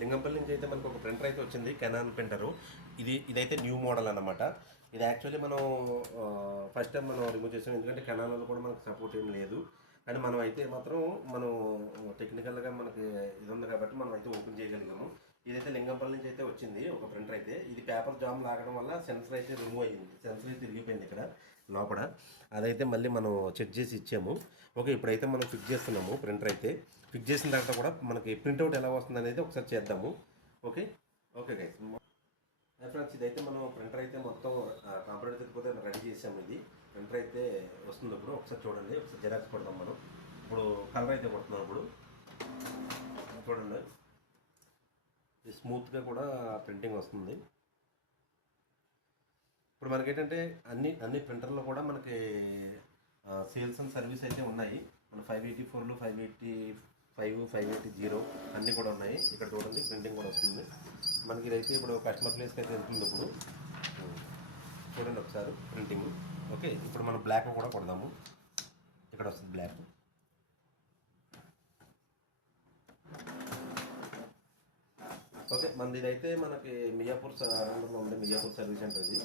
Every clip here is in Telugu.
లింగంపల్లి నుంచి అయితే మనకు ఒక ప్రింటర్ అయితే వచ్చింది, కెనాన్ ప్రింటరు. ఇదైతే న్యూ మోడల్ అన్నమాట. ఇది యాక్చువల్లీ మనం ఫస్ట్ టైం మనం రిమూవ్ చేసాం, ఎందుకంటే కెనాన్లో కూడా మనకు సపోర్ట్ ఏం లేదు. కానీ మనం అయితే మాత్రం మనం టెక్నికల్గా మనకి ఇది ఉంది కాబట్టి మనం అయితే ఓపెన్ చేయగలిగాము. ఇదైతే లింగంపల్లి నుంచి అయితే వచ్చింది ఒక ప్రింటర్ అయితే. ఇది పేపర్ జామ్ లాగడం వల్ల సెన్సర్ అయితే రిమూవ్ అయ్యింది, సెన్సర్ అయితే తిరిగిపోయింది ఇక్కడ లోపల. అదైతే మళ్ళీ మనం చెక్ చేసి ఇచ్చాము. ఓకే, ఇప్పుడైతే మనం ఫిక్స్ చేస్తున్నాము ప్రింటర్ అయితే. ఫిక్స్ చేసిన తర్వాత కూడా మనకి ప్రింట్అవుట్ ఎలా వస్తుంది అనేది ఒకసారి చేద్దాము. Okay okay guys. ఫ్రెండ్స్, ఇదైతే మనం ప్రింటర్ అయితే మొత్తం కంప్యూటర్ తిప్పిపోతే రెడీ చేసాము. ఇది ప్రింటర్ అయితే వస్తుంది. ఇప్పుడు ఒకసారి చూడండి, ఒకసారి జెరాక్స్ కొడదాం మనం. ఇప్పుడు కలర్ అయితే కొడుతున్నాం. ఇప్పుడు చూడండి, ఇది స్మూత్గా కూడా ప్రింటింగ్ వస్తుంది. ఇప్పుడు మనకేంటంటే అన్ని ప్రింటర్లో కూడా మనకి సేల్స్ అండ్ సర్వీస్ అయితే ఉన్నాయి. మన 584లు, 585, 580 అన్నీ కూడా ఉన్నాయి. ఇక్కడ చూడండి, ప్రింటింగ్ కూడా వస్తుంది మనకి. ఇదైతే ఇప్పుడు కస్టమర్ ప్లేస్కి అయితే వెళ్తుంది. ఇప్పుడు చూడండి ఒకసారి ప్రింటింగ్. ఓకే, ఇప్పుడు మనం బ్లాక్ కూడా కొడదాము. ఇక్కడ వస్తుంది బ్లాక్. ఓకే, మనది ఇదైతే మనకి మియాపూర్ అరౌండ్లో ఉంది, మియాపూర్ సర్వీస్ సెంటర్. ఇది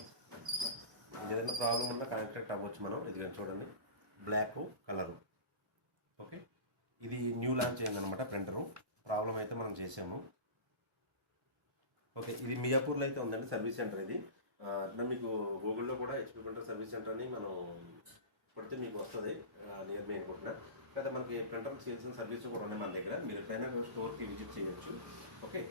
ఏదైనా ప్రాబ్లం ఉన్నా కనెక్ట్ అవ్వచ్చు మనం. ఇది కానీ చూడండి, బ్లాక్ కలరు. ఓకే, ఇది న్యూ లాంచ్ అయిందనమాట ప్రింటరు. ప్రాబ్లం అయితే మనం చేసాము. ఓకే, ఇది మియాపూర్లో అయితే ఉందండి సర్వీస్ సెంటర్. ఇది మీకు గూగుల్లో కూడా హెచ్పి ప్రింటర్ సర్వీస్ సెంటర్ అని మనం కొడితే మీకు వస్తుంది, నియర్ మీ అనుకుంటున్నా. లేదా మనకి ప్రింటర్ సేల్స్ అండ్ సర్వీస్ కూడా ఉన్నాయి మన దగ్గర. మీరు ఎప్పుడైనా స్టోర్కి విజిట్ చేయొచ్చు. ఓకే.